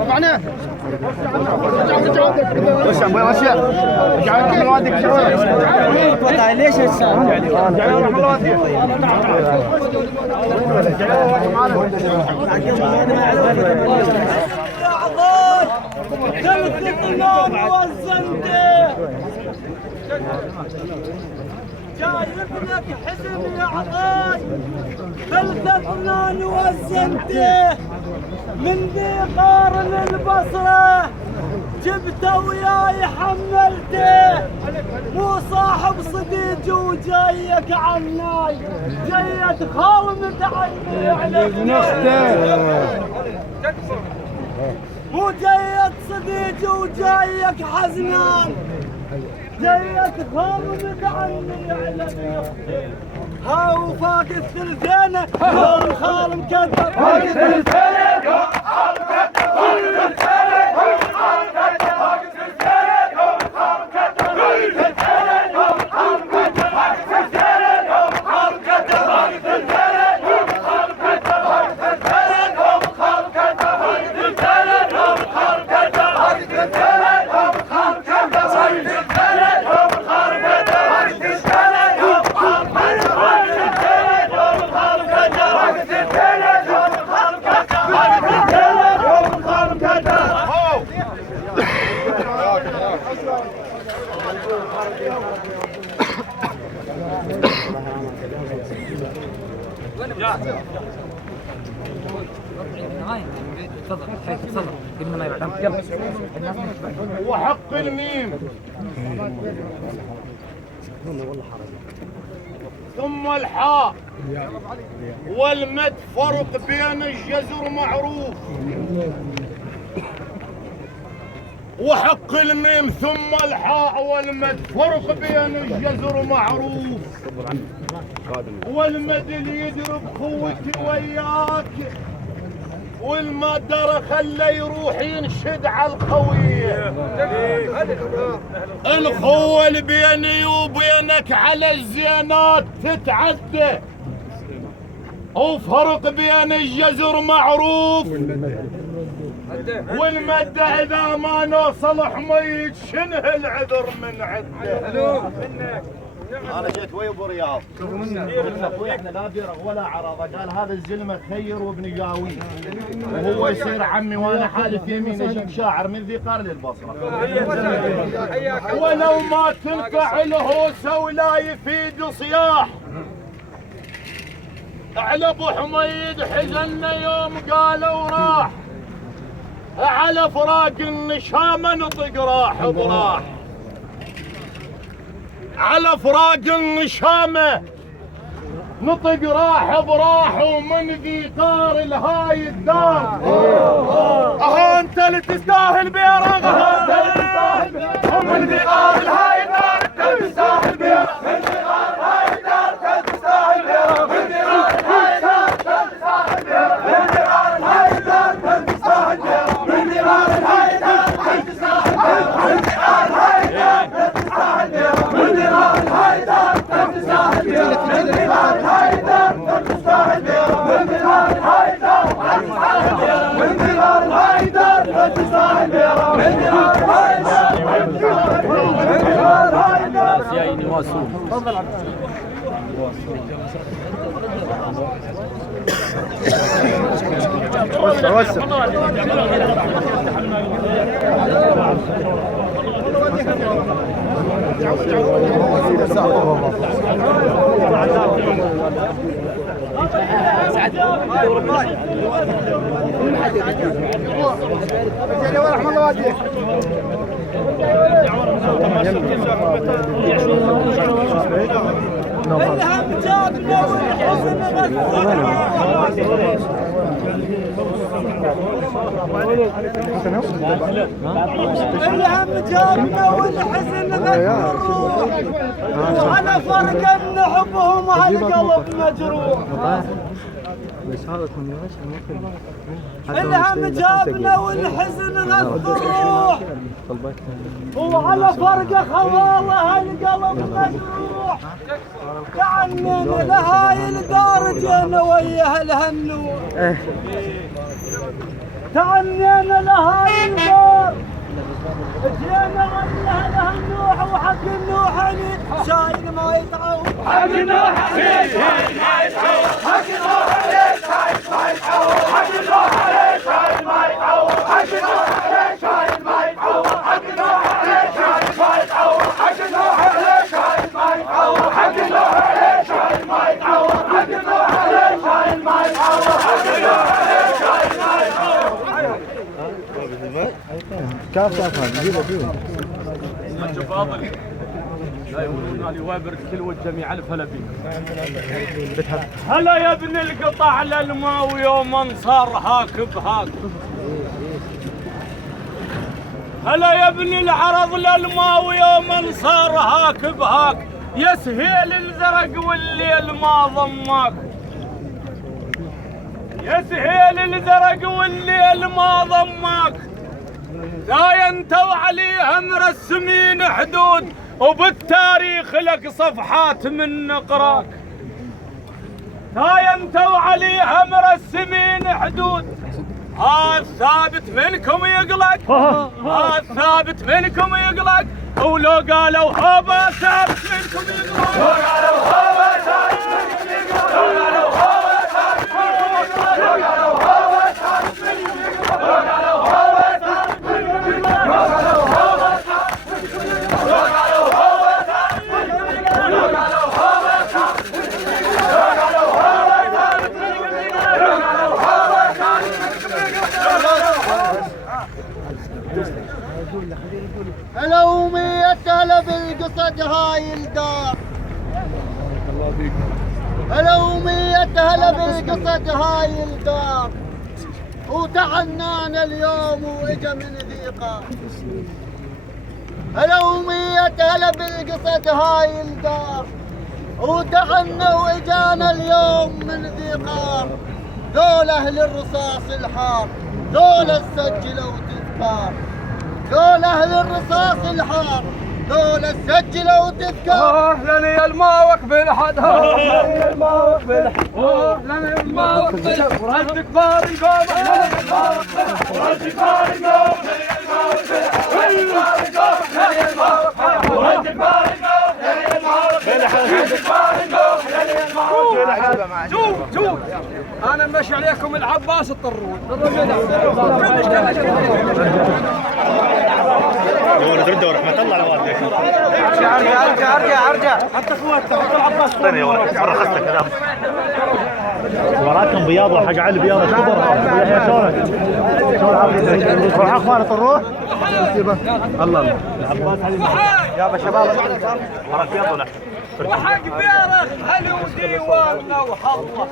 رفعنا وش ابوي وش رجعوا من واديك شويه ليش هسه رجعوا من واديك جايب لك حزن يا عطاي خلقتنا وزنته من ذي قارن البصره جبته وياي حملته مو صاحب صديق وجايك عناي جايت خال متعني على مو جايت صديق وجايك حزنان جايت خال متعني على ها وفاق الثلثين يوم خال مكذب فاق الثلثين يوم خال مكذب وحق الميم ثم الحاء والمد فرق بين الجزر معروف وحق الميم ثم الحاء والمد فرق بين الجزر معروف والمد اللي يضرب خوتي وياك والمادرة خلى يروح ينشد على الخوية الخوة اللي بيني وبينك على الزينات تتعدى وفرق بين الجزر معروف والمدة إذا ما نوصل حميد شنه العذر من عده انا جيت ويا ابو رياض قلت اخوي احنا لا بيرغ ولا عرضه قال هذا الزلمه خير وابن قاوي وهو يصير عمي وانا حالف يمين اجيب شاعر من ذي قار للبصره ولو ما تنفع الهوسه ولا يفيد صياح على ابو حميد حزنا يوم قالوا راح على فراق النشامه نطق راح براح على فراق النشامه نطق راح براح ومن ذي قار الهاي الدار اها انت اللي تستاهل بيرغ اها انت اللي تستاهل بيرغ ومن ذي قار الهاي الدار انت تستاهل بيرغ من ذي قار الهاي الدار انت تستاهل بيرغ من ذي قار الهاي الدار انت تستاهل بيرغ من ذي قار الهاي الدار انت تستاهل بيرغ من ذي قار الهاي الدار انت تستاهل بيرغ من ذي قار الهاي الدار انت تستاهل بيرغ من ذي قار الهاي الدار انت تستاهل بيرغ الهم جابنا والحزن الهم جابنا والحزن ذكروه على فرق نحبهم هالقلب مجروح. الهم جابنا والحزن نذكروه وعلى فرقه خواله القلب مجروح. تعنينا لهاي الدار جينا وياها الهنوح. تعنينا لهاي الدار جينا وياها الهنوح وحق النوحني شايل ما يتعوض. حق النوحني شايل ما يتعوض. حق النوحني شايل ما يتعوض. حق النوحني شايل ما يتعوض. حق النوحني شايل ما يتعوض. حق النوحني شايل ما يتعوض. حق النوحني شايل ما يتعوض. حق النوحني شايل ما يتعوض. حق النوحني شايل ما يتعوض. حق النوحني شايل ما يتعوض. كاف هذا جيبه جيبه. حج فاضل لا يقولون لي وابرك كل الجميع الف هلا بيك. هلا يا ابن القطع للماوي يوم انصار هاك بهاك. هلا يا ابن العرض للماوي يوم انصار هاك بهاك. يا سهيل الزرق والليل ما ضماك. يا سهيل الزرق والليل ما ضماك. لا ينتو عليها مرسمين حدود وبالتاريخ لك صفحات من نقراك. لا ينتو عليها مرسمين حدود. الثابت منكم يقلق. الثابت منكم يقلق. ولو قالوا هابا ثابت منكم يقلق. لو قالوا هابا ثابت منكم يقلق. لو قالوا هابا ثابت منكم يقلق. لو قالوا هابا ثابت منكم يقلق. لو قالوا هابا ثابت منكم يقلق. لو قالوا هابا ثابت منكم يقلق. لو قالوا هابا ثابت منكم يقلق. لو قالوا هابا ثابت منكم يقلق. لو قالوا هابا ثابت منكم يقلق. لو قالوا هابا ثابت منكم يقلق. لو ميت هلا بالقصد هاي الدار. لو ميت هلا بالقصد هاي الدار. وتعنانا اليوم واجا من ذيقه. لو ميت هلا بالقصد هاي الدار. وتعنا واجانا اليوم من ذيقه. ذول اهل الرصاص الحار. ذول السجلوا تذكار. ذول اهل الرصاص الحار. ذول السجلوا تذكار. اهلا يا الماوك بالحد. اهلا يا الماوك بالحد. اهلا يا الماوك بالحد. ورد كبار القوم. اهلا يا الماوك بالحد. ورد كبار القوم. اهلا يا الماوك بالحد. ورد كبار القوم. اهلا يا الماوك بالحد. ورد كبار القوم. اهلا يا الماوك بالحد. ورد كبار القوم. اهلا يا الماوك بالحد. شوف شوف انا ماشي عليكم العباس الطرود. ترد ورحمة الله على والديك. ارجع حط اخواتك حط العباس. طيب يا ولد رخصتك كلام. وراكم بياض حق علي بياض كبر. يا شلونك؟ شلون عافيتك؟ روح اخوانك الروح. الله العباس يا شباب وراك بياض ولا؟ وحق بيرخ هل وديواننا وحظه.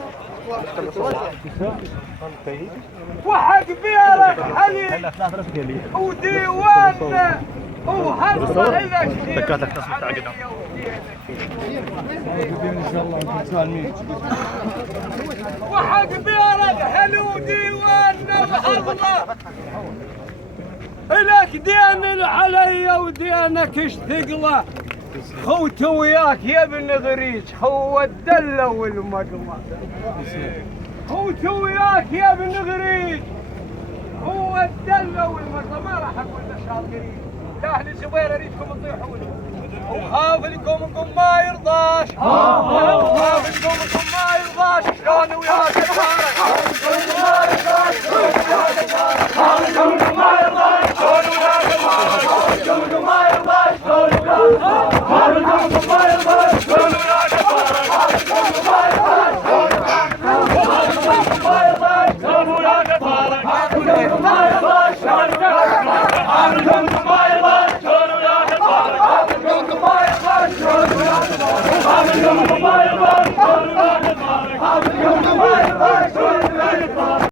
وحق بيرخ هل وديواننا وحظه لك. تكاتك تصبح تعقد. وحق بيرخ هل وديواننا وحظه لك. دين علي ودينك ايش ثقله. خوته وياك يا ابن غريج هو الدلة والمقمة. خوته وياك يا ابن غريج هو الدلة والمقمة. ما راح اقول نشاط قريب لاهل الزبير اريدكم تطيحون وخاف لكم انكم ما يرضاش. خاف لكم انكم ما يرضاش شلون وياك البارك. خاف لكم ما يرضاش شلون وياك البارك. خاف لكم ما يرضاش شلون وياك البارك.